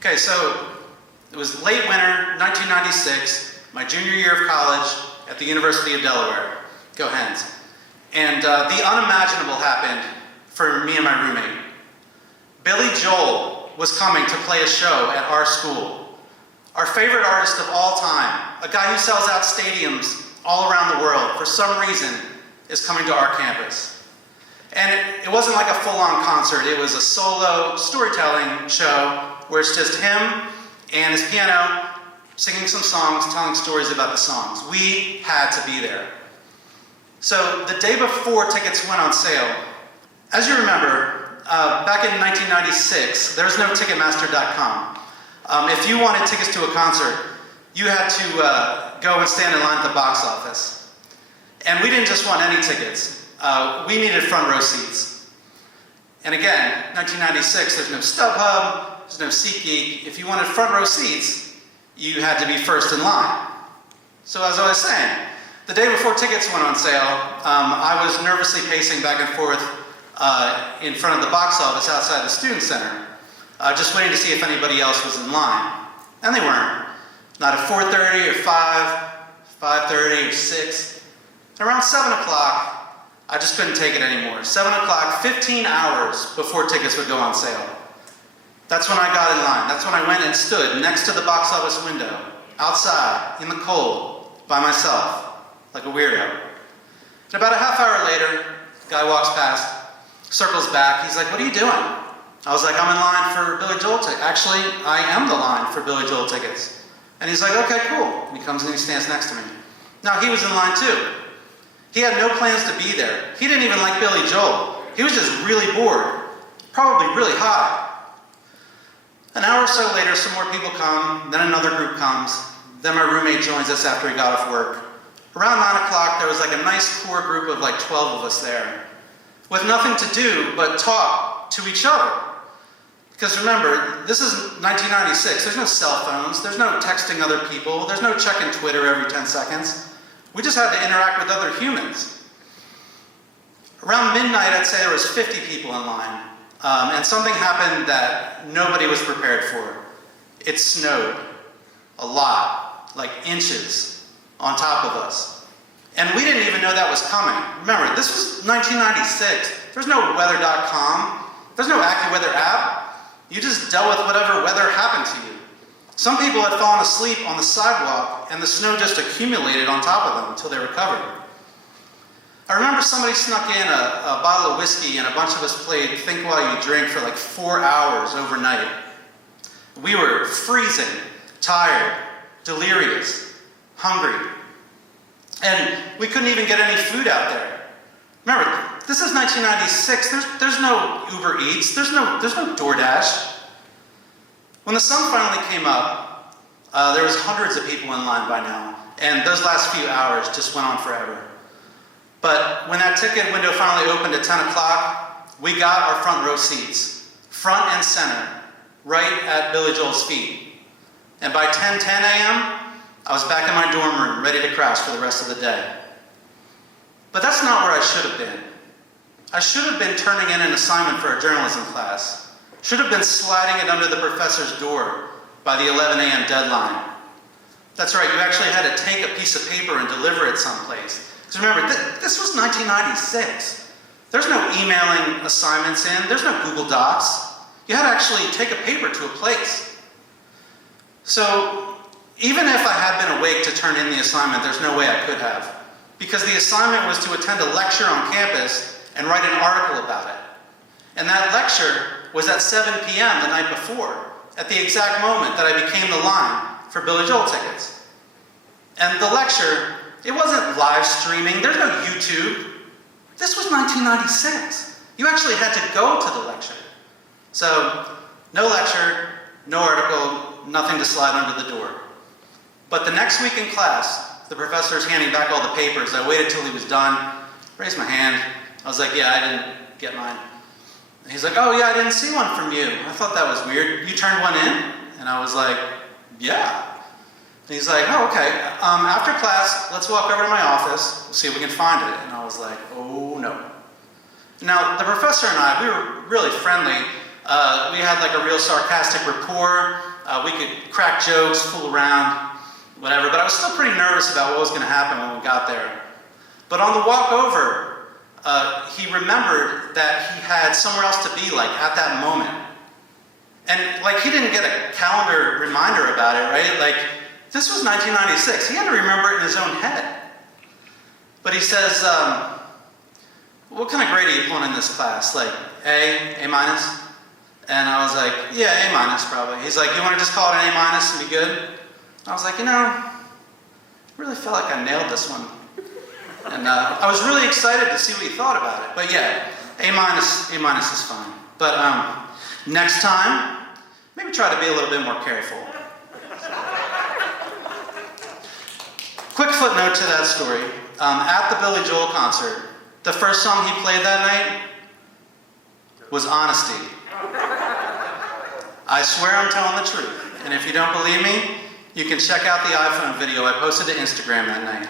Okay, so it was late winter, 1996, my junior year of college at the University of Delaware. Go Hens. And the unimaginable happened for me and my roommate. Billy Joel was coming to play a show at our school. Our favorite artist of all time, a guy who sells out stadiums all around the world, for some reason, is coming to our campus. And it wasn't like a full-on concert. It was a solo storytelling show where it's just him and his piano singing some songs, telling stories about the songs. We had to be there. So the day before tickets went on sale, as you remember, back in 1996, there was no Ticketmaster.com. If you wanted tickets to a concert, you had to go and stand in line at the box office. And we didn't just want any tickets. We needed front row seats. And again, 1996, there's no StubHub, there's no SeatGeek. If you wanted front row seats, you had to be first in line. So as I was saying, the day before tickets went on sale, I was nervously pacing back and forth in front of the box office outside the Student Center, just waiting to see if anybody else was in line. And they weren't. Not at 4:30 or 5:30 or 6. And around 7 o'clock, I just couldn't take it anymore. 7 o'clock, 15 hours before tickets would go on sale. That's when I got in line. That's when I went and stood next to the box office window, outside, in the cold, by myself, like a weirdo. And about a half hour later, the guy walks past, circles back. He's like, "What are you doing?" I was like, "I'm in line for Billy Joel tickets." Actually, I am the line for Billy Joel tickets. And he's like, "Okay, cool." And he comes and he stands next to me. Now, he was in line too. He had no plans to be there. He didn't even like Billy Joel. He was just really bored, probably really high. An hour or so later, some more people come, then another group comes, then my roommate joins us after he got off work. Around 9 o'clock, there was like a nice core group of like 12 of us there, with nothing to do but talk to each other. Because remember, this is 1996, there's no cell phones, there's no texting other people, there's no checking Twitter every 10 seconds. We just had to interact with other humans. Around midnight, I'd say there was 50 people in line, and something happened that nobody was prepared for. It snowed a lot, like inches on top of us. And we didn't even know that was coming. Remember, this was 1996. There's no weather.com. There's no AccuWeather app. You just dealt with whatever weather happened to you. Some people had fallen asleep on the sidewalk and the snow just accumulated on top of them until they recovered. I remember somebody snuck in a bottle of whiskey and a bunch of us played Think While You Drink for like 4 hours overnight. We were freezing, tired, delirious, hungry. And we couldn't even get any food out there. Remember, this is 1996. There's no Uber Eats. There's no DoorDash. When the sun finally came up, there was hundreds of people in line by now, and those last few hours just went on forever. But when that ticket window finally opened at 10 o'clock, we got our front row seats, front and center, right at Billy Joel's feet. And by 10:10 a.m., I was back in my dorm room, ready to crash for the rest of the day. But that's not where I should have been. I should have been turning in an assignment for a journalism class. Should have been sliding it under the professor's door by the 11 a.m. deadline. That's right, you actually had to take a piece of paper and deliver it someplace. Because remember, this was 1996. There's no emailing assignments in, there's no Google Docs. You had to actually take a paper to a place. So, even if I had been awake to turn in the assignment, there's no way I could have. Because the assignment was to attend a lecture on campus and write an article about it. And that lecture was at 7 p.m. the night before, at the exact moment that I became the line for Billy Joel tickets. And the lecture, it wasn't live streaming, there's no YouTube. This was 1996. You actually had to go to the lecture. So, no lecture, no article, nothing to slide under the door. But the next week in class, the professor's handing back all the papers. I waited till he was done, raised my hand. I was like, "Yeah, I didn't get mine." And he's like, "Oh yeah, I didn't see one from you. I thought that was weird. You turned one in?" And I was like, "Yeah." And he's like, "Oh, okay. After class, let's walk over to my office. We'll see if we can find it." And I was like, "Oh no." Now, the professor and I, we were really friendly. We had like a real sarcastic rapport. We could crack jokes, fool around, whatever. But I was still pretty nervous about what was going to happen when we got there. But on the walk over, he remembered that he had somewhere else to be, like, at that moment. And, like, he didn't get a calendar reminder about it, right? Like, this was 1996. He had to remember it in his own head. But he says, what kind of grade are you pulling in this class? Like, A minus? And I was like, yeah, A minus probably. He's like, you want to just call it an A minus and be good? I was like, you know, I really felt like I nailed this one. And I was really excited to see what he thought about it. But yeah, A minus is fine. But next time, maybe try to be a little bit more careful. Quick footnote to that story. At the Billy Joel concert, the first song he played that night was Honesty. I swear I'm telling the truth. And if you don't believe me, you can check out the iPhone video I posted to Instagram that night.